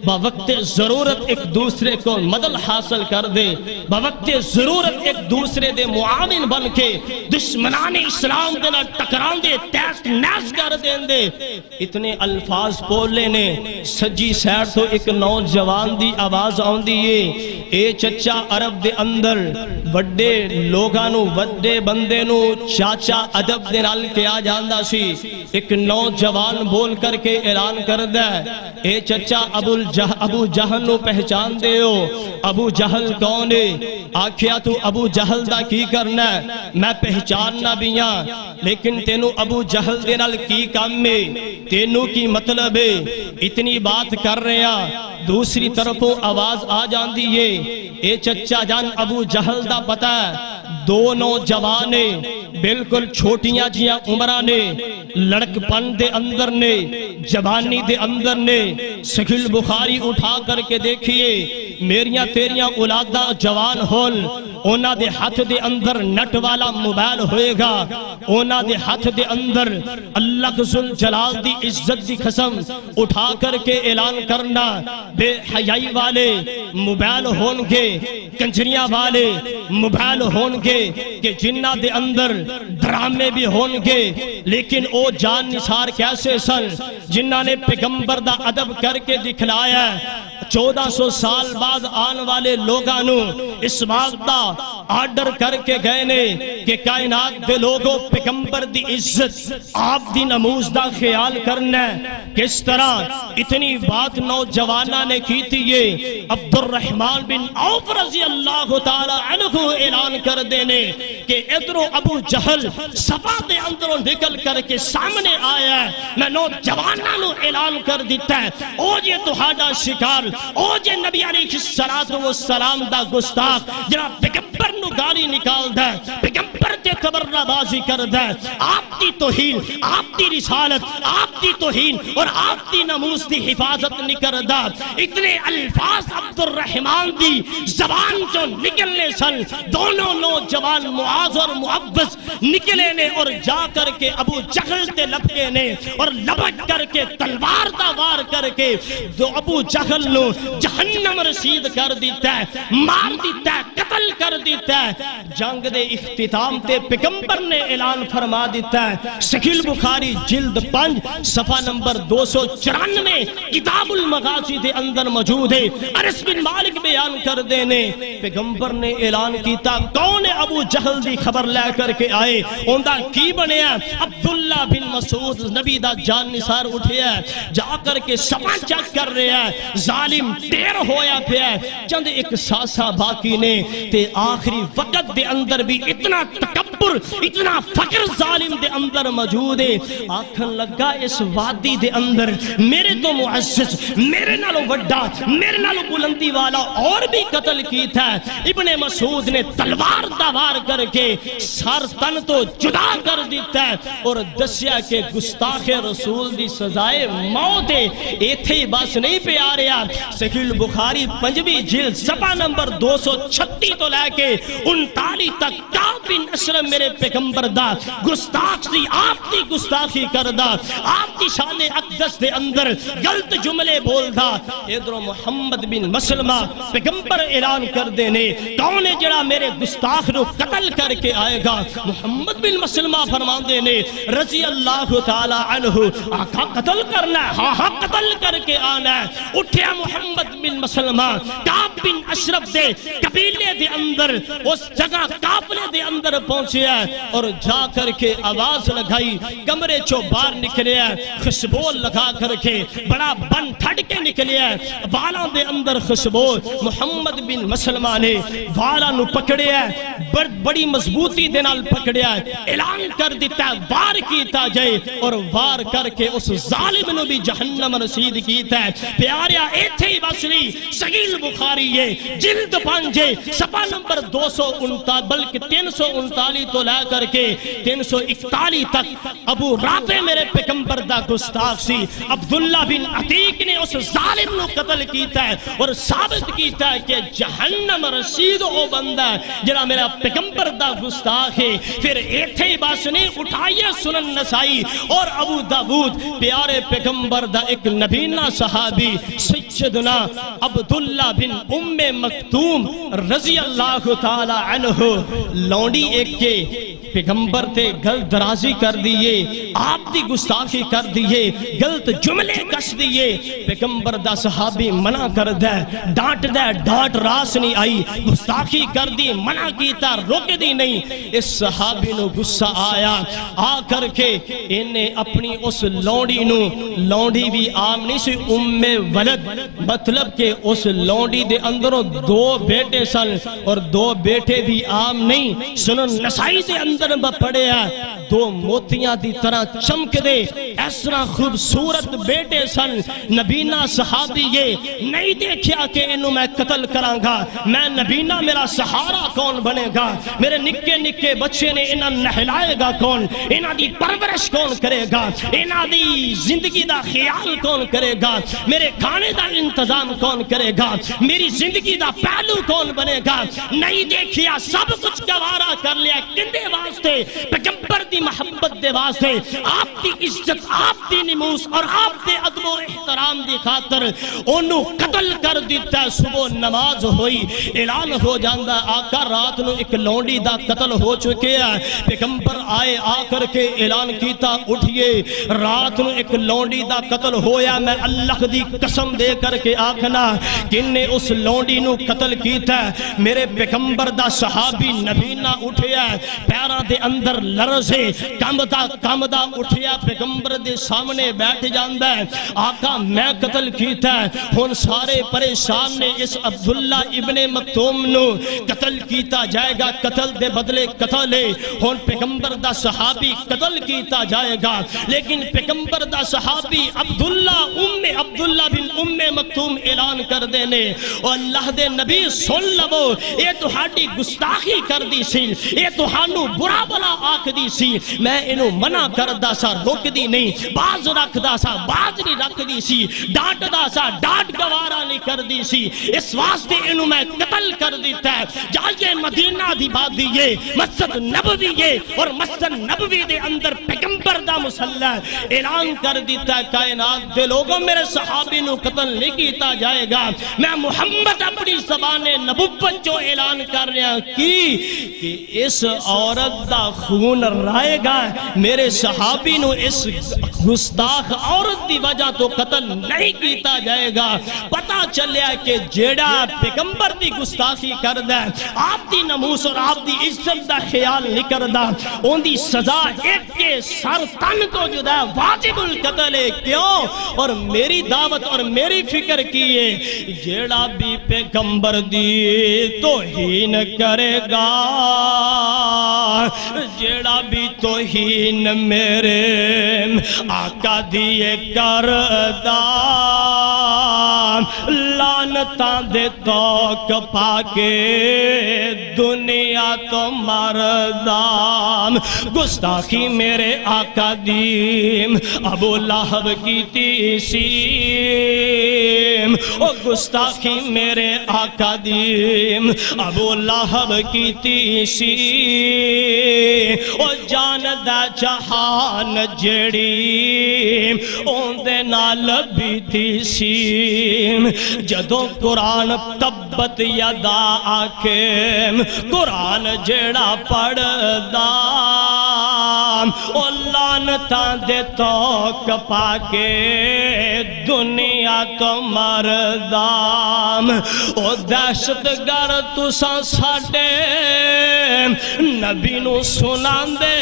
بوقت ضرورت ایک دوسرے کو مدد حاصل کر دے. بوقت ضرورت ایک دوسرے دے معاون بن کے دشمنان اسلام دے نال ٹکران دے تیس نیس کر دیں دے. اتنے الفاظ بولے نے سجی سائر تو ایک نوجوان دی آواز آن دیئے. اے چچا عرب دے اندر وڈے لوگانو وڈے بندے نو چاچا ادب دے نال کیا جاندہ سی. ایک نوجوان بول کر کے اعلان کر دے اے چچا ابو جہل نو پہچان دے ہو. ابو جہل کون ہے؟ آکھیا تو ابو جہل دا کی کرنا ہے؟ میں پہچاننا بھی ہاں لیکن تینو ابو جہل دے نال کی کام میں تینو کی مطلب ہے اتنی بات کر رہے ہیں. دوسری طرفوں آواز آ جان دیئے اے چچا جان ابو جہل دا پتہ ہے. دو نوجوانے بالکل چھوٹیاں جیاں عمرانے لڑک پن دے اندر نے جوانی دے اندر نے. صحیح بخاری اٹھا کر کے دیکھئے میریاں تیریاں اولادہ جوان ہول اونا دے ہاتھ دے اندر نٹ والا موبائل ہوئے گا. اونا دے ہاتھ دے اندر اللہ ذل جلال دی عزت دی قسم اٹھا کر کے اعلان کرنا بے حیائی والے موبائل ہونگے کنجریاں والے موبائل ہونگے کہ جنہ دے اندر ڈرامے بھی ہونگے لیکن او جان نثار کیسے سن جنہ نے پیغمبر دا ادب کر کے دکھلایا ہے. 1400 سال بعد آن والے لوگانو اس بات دا آرڈر کر کے گئے نے کہ کائنات دے لوگوں پیغمبر دی عزت آپ دی نموز دا خیال کرنا ہے. کس طرح اتنی بات نوجوانہ نے کی تھی. یہ عبد الرحمن بن عوف رضی اللہ تعالی عنہ اعلان کر دینے کہ ادھروں ابو جہل صفا دے اندروں نکل کر کے سامنے آیا ہے. میں نوجوانہ نو اعلان کر دیتا ہے او یہ تہاڈا شکار او جے نبی علیہ السلام دا گستاخ جناب پیغمبر نو گالی نکال دے پیغمبر تے تبرہ بازی کر دے. آپ دی توہین آپ دی رسالت آپ دی توہین اور آپ دی نموز دی حفاظت نکر دا. اتنے الفاظ عبد الرحمن دی زبان جو نکلنے سن دونوں نوجوان معاذ اور معبز نکلے نے اور جا کر کے ابو جہل تے لپکے نے اور لپک کر کے تلوار دا وار کر کے دو ابو جہل نو جہنم رسید کر دیتا ہے مار دیتا ہے قتل کر دیتا ہے. جنگ دے اختتام تے دے پیغمبر نے اعلان فرما دیتا ہے. صحیح بخاری جلد 5 صفحہ نمبر 294 کتاب المغازی دے اندر موجود ہے. انس بن مالک بیان کر دینے پیغمبر نے اعلان کیتا کون ابو جہل دی خبر لے کر کے آئے اوندا کی بنیا عبداللہ بن مسعود نبی دا جان نثار اٹھیا جا کر کے سما چیک کر رہا ہے ظالم دیر ہویا پیا چند ایک ساسا باقی نے تے آخری وقت دے اندر بھی اتنا تکبر اتنا فقر ظالم دے اندر موجود ہے. آکھن لگا اس وادی دے اندر میرے تو معزز میرے نالو وڈا میرے نالو بلندی والا اور بھی قتل کی تھا. ابن مسعود نے تلوار دوار کر کے سر تن تو جدا کر دیتا ہے اور دسیا کہ گستاخ رسول دی سزائے موت ہے. ایتھے بس نہیں پہ آ رہا. صحیح بخاری 5ویں جلد صفحہ نمبر 236 تو لے کے 39 تک کعب بن اشرف میرے پیغمبر دا گستاخ سی آپ دی گستاخی کردہ آپ دی شان اقدس دے اندر غلط جملے بول دا. ادھر محمد بن مسلمہ پیغمبر اعلان کر دینے کون ہے جڑا میرے گستاخ نو قتل کر کے آئے گا. محمد بن مسلمہ فرمان دینے رضی اللہ تعالی عنہ آقا قتل کرنا ہے ہاں قتل کر کے آنا ہے. اٹھیا محمد بن مسلمہ کعب بن اشرف دے قبیلے دے اندر اس جگہ قافلے دے اندر پہنچیا اور جا کر کے آواز لگائی کمرے چو باہر نکلیا خوشبو لگا کر کے بڑا بن ٹھڑ کے نکلیا والاں دے اندر خوشبو. محمد بن مسلمہ نے والا نو پکڑیا بڑی مضبوطی دے نال پکڑیا اعلان کر دیتا وار کیتا جائے اور وار کر کے اس ظالم نو بھی جہنم رسید کیتا ہے. پیاریا ایتھے ہی بس نہیں صحیح بخاری ہے جلد 5 صفحہ نمبر 239 بلکہ 339 تو لے کر کے 341 تک ابو رافع میرے پیغمبر دا گستاخ سی عبداللہ بن عتیق نے اس ظالم نو قتل کیتا ہے اور ثابت کیتا ہے کہ جہنم رسید او بندہ ہے جنہا میرا پیغمبر دا گستاخ ہے. پھر ایتھے ہی بس نہیں اٹھائیے سنن نسائی اور ابو داود پیارے پیغمبر دا ایک نبینا صحابی سیدنا عبداللہ بن ام مکتوم رضی اللہ تعالی عنہ لونڈی ایک کے پیغمبر تے غلط درازی کر دیئے آپ دی گستاخی کر دیئے غلط جملے کس دیئے. پیغمبر دا صحابی منع کر دے ڈانٹ دے ڈانٹ راس نہیں آئی گستاخی کر دی منع کیتا روک دی نہیں. اس صحابی نو غصہ آیا آ کر کے انہیں اپنی اس لونڈی نو لونڈی بھی عام نہیں سی ام ولد مطلب کہ اس لونڈی دے اندروں 2 بیٹے سن اور 2 بیٹے بھی عام نہیں. سنن نسائی سے اندر پڑے ہیں 2 موتیاں دی طرح چمک دے اس طرح خوبصورت بیٹے سن. نبینا صحابی یہ نہیں دیکھیا کہ انہوں میں قتل کروں گا میں نبینا میرا سہارا کون بنے گا میرے نکے نکے بچے نے انہاں نہلائے گا کون انہاں دی پرورش کون کرے گا انہاں دی زندگی دا خیال کون کرے گا میرے کھانے دا انتظام کون کرے گا میری زندگی دا پہلو کون بنے گا. نہیں دیکھیا سب کچھ گوارا کر لیا کندے واسطے پیغمبر دی محبت دے واسطے آپ دی عزت آپ دی نموس اور آپ دے ادب و احترام دی خاطر انہوں قتل کر دیتا ہے. صبح نماز ہوئی اعلان ہو جاندہ آقا رات نو ایک لونڈی دا قتل ہو چکے ہیں. پیغمبر آئے آ کر کے اعلان کیتا اٹھئے رات نو ایک لونڈی دا قتل ہویا میں اللہ دی قسم دے کر کے آکھنا کن نے اس لونڈی نو قتل کیتا ہے. میرے پیغمبر دا صحابی نبینا اٹھیا پیرا دے اندر لرزے کمدہ اٹھیا پیغمبر دے سامنے بیٹھ جاندہ ہے آقا میں قتل کیتا ہے. ہون سارے پریشان نے اس عبداللہ ابن مکتوم نو قتل کیتا جائے گا قتل دے بدلے قتل ہے. ہون پیغمبر دا صحابی قتل کیتا جائے گا لیکن پیغمبر دا صحابی عبداللہ بن ام مکتوم اعلان کر دینے اور اللہ دے نبی سن لو اے تو ہاڑی گستاخی کر دی سی اے تو ہانو برا بلا آکھ دی سی میں انہوں منع کر دا سا روک دی نہیں باز رکھ دا سا باز نہیں رکھ دی سی ڈانٹ دا سا ڈانٹ گوارا نہیں کر دی سی اس واسطے انہوں میں قتل کر دیتا ہے. جائیے مدینہ دی بات دیئے مسجد نبوی اور مسجد نبوی دے اندر پیغمبر دا مسلح اعلان کر دیتا ہے کائنات دے لوگوں میرے صحابی نو قتل نہیں کیتا جائے گا میں محمد اپنی زبان نبوت جو اعلان کر رہا کی کہ اس عورت دا خون رائے گا میرے صحابی نو اس گستاخ عورت دی وجہ تو قتل نہیں کیتا جائے گا. پتہ چلیا کہ جیڑا پیغمبر دی گستاخی کردہ آپ دی نموس اور آپ دی عزت دا خیال نہیں کردہ ان دی سزا ایک کے سر تن تو جدا واجب القتل ہے. کیوں؟ اور میری دعوت اور میری فکر کیے جیڑا بھی پیغمبر دی توہین کرے گا جیڑا بھی توہین میرے آقا دیے کردہ لعنتاں دے توک پاکے دنیا تو مردام. گستاخی میرے آقا دیم ابو لہب کی تیسیم او گستاخی میرے آقا دیم ابو لہب کی تیسیم او جاندہ جہان جڑی اون دے نال بھی تیسیم. جدوں قرآن تبت یدا آکھیں قرآن جیڑا پڑھ دا او لعنتاں دے توک پاکے دنیا تو مردام. او دہشت گر تساں ساڈے نبی نو سنان دے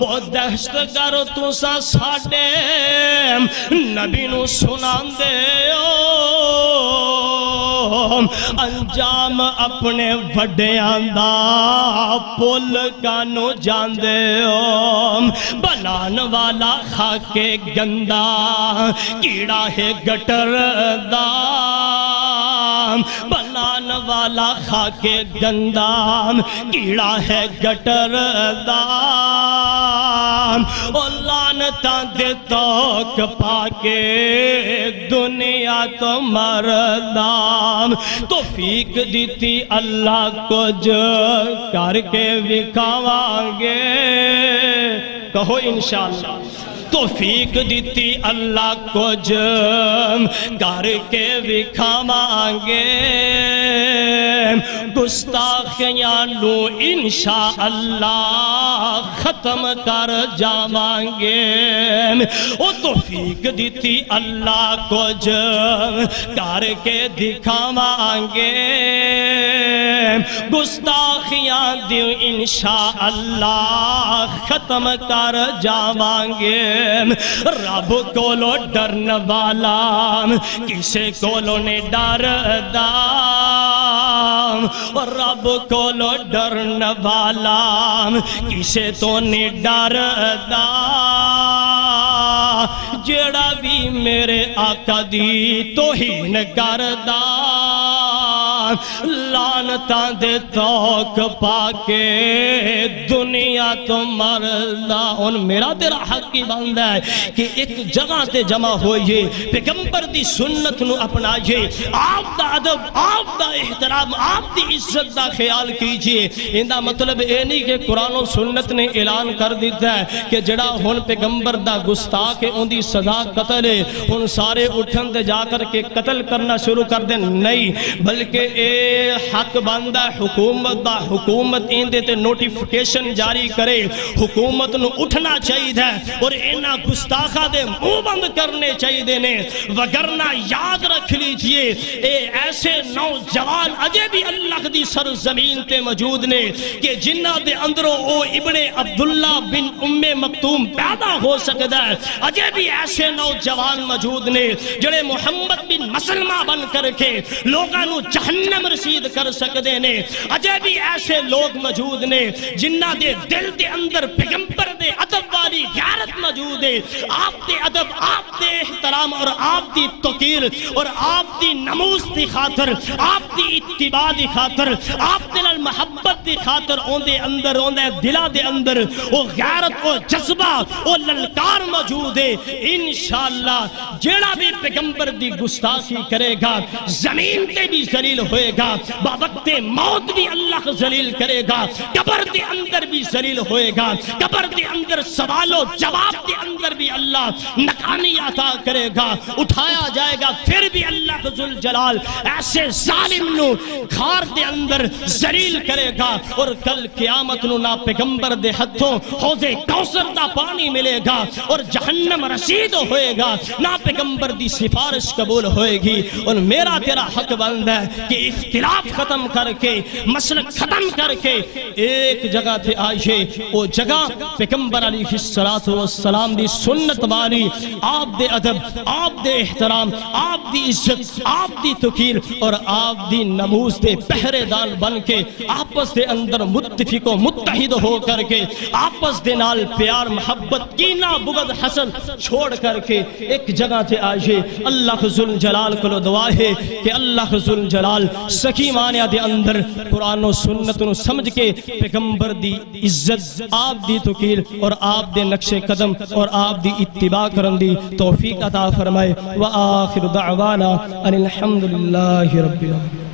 او دہشت گر تساں ساڈے نبی نو سنان دے انجام اپنے وڈیاں دا پل کانو جاندے بنان والا خاک گندا کیڑا ہے گٹر دا بنان والا خاک گندا کیڑا ہے گٹر دا او لعنتاں دے توک پاکے دنیا تو مردام. توفیق دیتی اللہ کچھ کر کے وکھاواں گے کہو انشاءاللہ. توفیق دیتی اللہ کچھ کر کے وکھاواں گے گستاخیاں نو انشاءاللہ ختم کر جاواں گے. او توفیق دیتی اللہ کچھ کر کے دکھاواں گے گستاخیاں دیو انشاءاللہ ختم کر جاواں گے. رب کولو ڈرن والا کسے کولو نے ڈر دا رب کولو ڈرن والا کسے تو نے ڈر دا. جیڑا بھی میرے آقا دی توہین کردا لعنتاں دے توک پاکے دنیا تو مردا. ان میرا تیرا حق کی بندہ ہے کہ ایک جگہ تے جمع ہوئیے پیغمبر دی سنت نو اپنائیے آپ دا ادب آپ دا احترام آپ دی عزت دا خیال کیجئے. اندہ مطلب اے نہیں کہ قرآن و سنت نے اعلان کر دیتا ہے کہ جڑا ہن پیغمبر دا گستاخ ہے ان دی سزا قتل ہے ہن سارے اٹھن دے جا کر کے قتل کرنا شروع کر دیں. نہیں بلکہ اے حق بندہ حکومت دا حکومت اندے تے نوٹیفیکیشن جاری کرے حکومت نو اٹھنا چاہیے اور اینا گستاخہ دے منہ بند کرنے چاہیے نے. وگرنہ یاد رکھ لیجئے اے ایسے نوجوان اجے بھی اللہ دی سرزمین تے موجود نے کہ جنہ دے اندروں او ابن عبداللہ بن ام مکتوم پیدا ہو سکتا ہے. اجے بھی ایسے نوجوان موجود نے جڑے محمد بن مسلمہ بن کر کے لوگاں نو جہنم رسید کر سکتے نے. اجے بھی ایسے لوگ موجود نے جنہ دے دل دے اندر پیغمبر دے ادب والی غیرت موجود ہے. آپ دے ادب آپ دے احترام اور آپ دی توقیر اور آپ دی نموس دی خاطر آپ دی اتباع دی خاطر آپ دے محبت دی خاطر اون دے اندر اون دے دلہ دے اندر وہ غیرت وہ جذبہ وہ للکار موجود ہے. انشاءاللہ جیڑا بھی پیغمبر دی گستاخی کرے گا زمین تے بھی ذلیل ہوئے گا وقت موت بھی اللہ ذلیل کرے گا قبر دے اندر بھی ذلیل ہوئے گا. قبر دے اندر سوال سوال و جواب دے اندر بھی اللہ ناکامی عطا کرے گا، اٹھایا جائے گا پھر بھی اللہ ذوالجلال ایسے ظالم نو کھار دے اندر ذلیل کرے گا، اور کل قیامت نو نہ پیغمبر دے ہتھوں حوض کوثر دا پانی ملے گا اور جہنم رسید ہوئے گا، نہ پیغمبر دی سفارش قبول ہوئے گی۔ اور میرا تیرا حق بند ہے کہ اختلاف ختم کر کے مسلک ختم کر کے ایک جگہ تھے آئیے، وہ جگہ پیغمبر علیہ السلام دی سنت والی، آپ دے ادب، آپ دے احترام، آپ دی عزت، آپ دی توقیر اور آپ دی نموز دے پہرے دار بن کے آپس دے اندر متفق و متحد ہو کر کے آپس دے نال پیار محبت کینہ بغض حسد چھوڑ کر کے ایک جگہ تے آئیے۔ اللہ ذوالجلال کو دعا ہے کہ اللہ ذوالجلال سکی معنی دے اندر قرآن و سنت نو سمجھ کے پیغمبر دی عزت، آپ دی توقیر اور آپ دے نقش قدم اور آپ دی اتباع کرن دی توفیق عطا فرمائے۔ وآخر دعوانا ان الحمدللہ رب العالمین۔